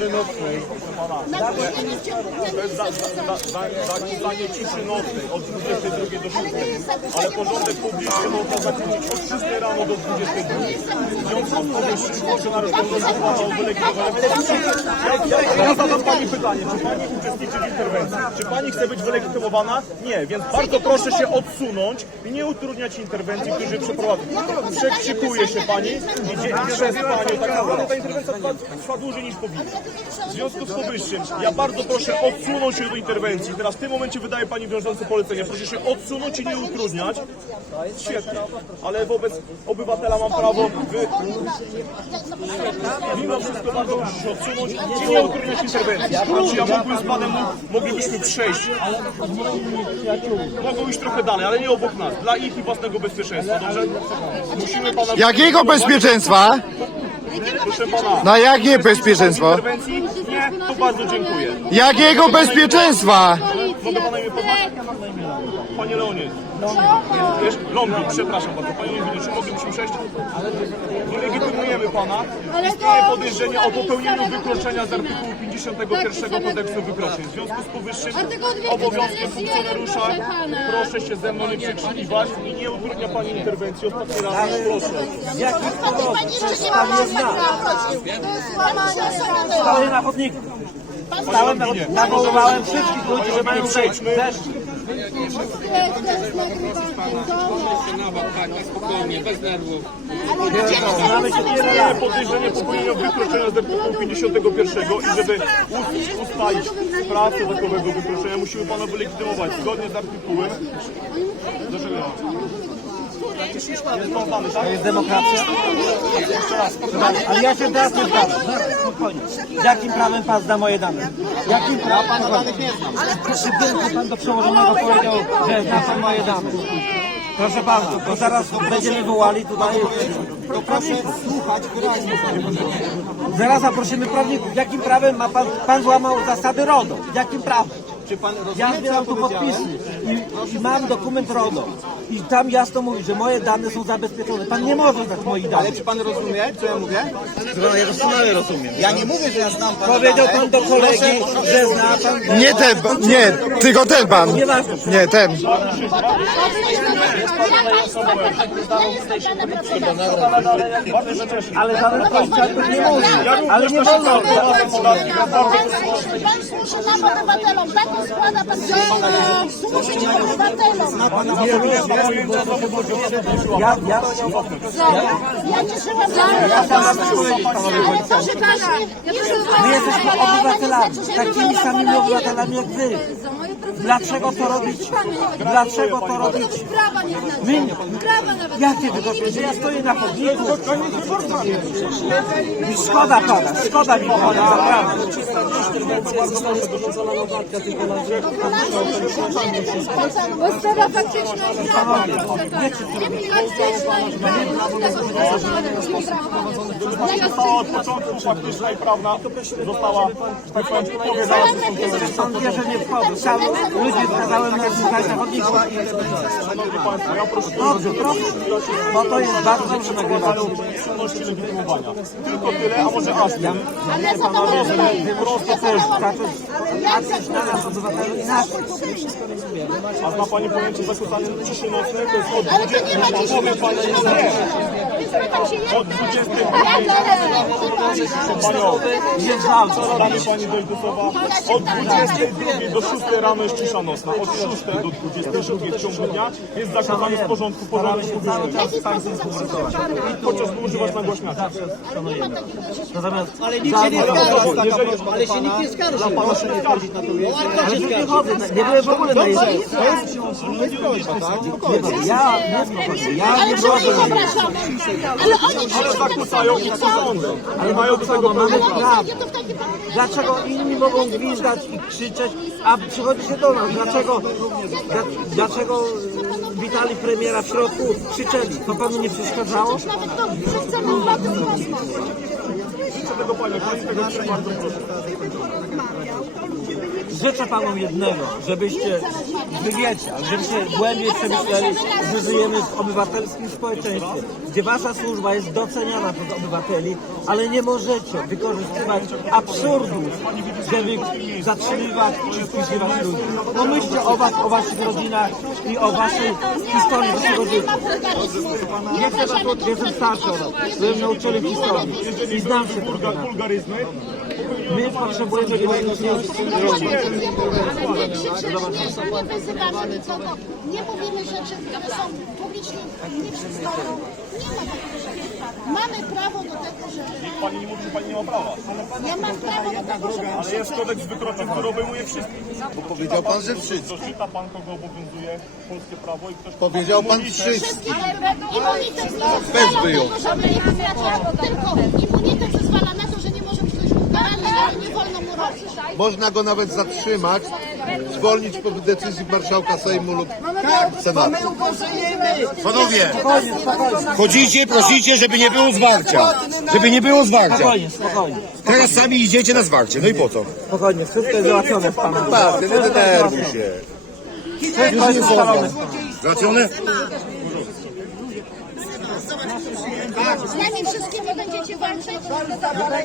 nocnej. Nagłośnienie w ciągu dnia nie jest od 22 do 7. Ale porządek publiczny można zakłócić od 6 rano do 22. W związku z powyższym funkcjonariusz konsultował wylegitymowane. Ja, ja zadam Pani pytanie, czy Pani uczestniczy w interwencji? Czy Pani chce być wylegitymowana? Nie, więc bardzo proszę się odsunąć i nie utrudniać interwencji, którzy przeprowadzą. Przekrzykuje się Pani, idzie przez Panią, tak naprawdę ta interwencja trwa dłużej niż powinna. W związku z powyższym, ja bardzo proszę odsunąć się do interwencji. Teraz w tym momencie wydaje Pani wiążące polecenie. Proszę się odsunąć i nie utrudniać. Świetnie, ale wobec obywatela mam prawo wy... Mimo wszystko bardzo proszę się odsunąć i nie utrudniać interwencji. Czy ja mógłbym z Panem, moglibyśmy przejść. Mogą iść trochę dalej, ale nie obok nas. Dla ich i własnego bezpieczeństwa, dobrze? Musimy Pana... Jakiego bezpieczeństwa? Proszę Pana. Na jakie bezpieczeństwo? Interwencji? Nie, to bardzo dziękuję. Jakiego bezpieczeństwa? Mogę Pana imię poznać? Panie Leonie. Wiesz, Lądu, przepraszam bardzo. Panie Leonie, czy moglibyśmy przejść? Wylegitymujemy Pana. Istnieje podejrzenie o popełnieniu wykroczenia z artykułu 51 kodeksu wykroczeń. W związku z powyższym obowiązkiem funkcjonariusza proszę się ze mną nie przekrzykiwać i nie utrudnia Pani interwencji. Ostatni raz proszę. Pani jeszcze nie ma. Stałem na chodniku. Stałem na chodniku. Nawoływałem wszystkich ludzi, że mają zejść. Spokojnie, bez nerwów. Istnieje podejrzenie popełnienia wykroczenia z artykułu 51 i żeby us- ustalić sprawcę takowego wykroczenia musimy pana wylegitymować zgodnie z artykułem. Dlaczego? To jest demokracja. Ale ja się teraz nie zgadzam. Spokojnie. Jakim prawem pan zna moje dane? Jakim prawem? Pan danych nie znam. Czy pan do przełożonego powiedział, że zna pan moje dane? Proszę pana, to zaraz będziemy wołali tutaj prawników. słuchać wyraźnie. Zaraz zaprosimy prawników. Jakim prawem ma pan, pan złamał zasady RODO? Jakim prawem? Czy pan rozumie, Ja zbieram tu podpisy i, i mam dokument RODO. I tam jasno mówi, że moje dane są zabezpieczone. Pan nie może znać moich Ale danych. czy pan rozumie, co ja mówię? Ja doskonale rozumiem. Ja nie mówię, że ja znam pana Powiedział dane. pan do kolegi, że zna pan. Nie ten, nie, tylko ten pan. Nieważne. Nie, ten. Ale żaden policjantów nie mówi. Ale nie wolno. tak Pan służy nam obywatelom, tak składa pan. Ja, ja, Ja jesteśmy obywatelami, takimi samymi obywatelami jak wy. Dlaczego to robić? Dlaczego to robić? nie. My, jakie wygodne, że ja stoję na chodniku. Szkoda pana, szkoda mi pana, naprawdę. Bo sprawa faktyczna i prawa. Faktyczna i została od początku faktyczna i prawna została, że tak powiem, powiedziana. Pan wie, że nie wchodzę. Sam ludzie skazałem na słuchać na chodniku. Szanowni Państwo, ja proszę Dobrze, proszę. Bo to jest bardzo dobrze nagrywane. legitymowania. Tylko tyle, a może aż. Ale za to Prosto też, patrzeć na nas obywateli inaczej. A zna Pani pojęcie zakłócania ciszy nocnej? To jest od Ale to nie ma 20... dziś Powiem Pani, od 20... Panią, Jest żal. Damy Pani Dojdusowa. Od 22 do 6 rano jest cisza nocna. Od 6 do 22 w ciągu dnia jest zakazanie z porządku porządku publicznego. Podczas używać nagłaśniacza. Natomiast Ale nikt się nie skarży, Ale się nikt nie skarży. Dla Pana się nie skarży. ale nie chodzę, nie byłem w ogóle na jeździe. To jest prośba, tak? Ja nie spokojnie, ja nie że Ale oni Ale tak zakłócają i sądzą? Ale mają do tego pełne prawo. prawo. Ja to w takim Dlaczego inni mogą gwizdać i krzyczeć, a przychodzi się do nas? Dlaczego, dla- dlaczego e, witali premiera w środku, krzyczeli? To panu nie przeszkadzało? Nawet to chcemy tym rozmawiać. Proszę tego panią, pani tego chce, bardzo proszę. Życzę panom jednego, żebyście wy wiecie, żebyście głębiej przemyśleli, że żyjemy w obywatelskim społeczeństwie, gdzie wasza służba jest doceniana przez obywateli, ale nie możecie wykorzystywać absurdów, żeby zatrzymywać i wpisywać ludzi. Pomyślcie o was, o waszych rodzinach i o waszej historii waszego życia. Nie chcę was, jestem starszy od was, byłem nauczycielem historii i znam się trochę. Wulgaryzmy. My potrzebujemy Ale nie krzyczymy, nie wyzywamy nikogo, nie mówimy rzeczy, które są publicznie. Nie ma. Mamy prawo do tego, żeby... Pani nie mówi, że pani nie ma prawa. Ja mam prawo do tego, żeby Ale jest kodeks wykroczeń, który obejmuje wszystkich. Powiedział pan, że wszyscy. Czyta pan, kogo obowiązuje polskie prawo i ktoś... Powiedział pan Immunitet. wszyscy. Immunitet nie Bez zezwala na to, żeby tylko immunitet zezwala na to, że nie może być ktoś ukarany, ale nie wolno mu robić. Można go nawet zatrzymać, zwolnić po decyzji marszałka Sejmu lub Senatu. Panowie, chodzicie, prosicie, żeby nie było zwarcia. Żeby nie było zwarcia. Teraz sami idziecie na zwarcie. No i po co? Spokojnie, wszystko jest załatwione z panem. Ty nie denerwuj się. Załatwione? Z nami wszystkimi będziecie walczyć. Zabierany?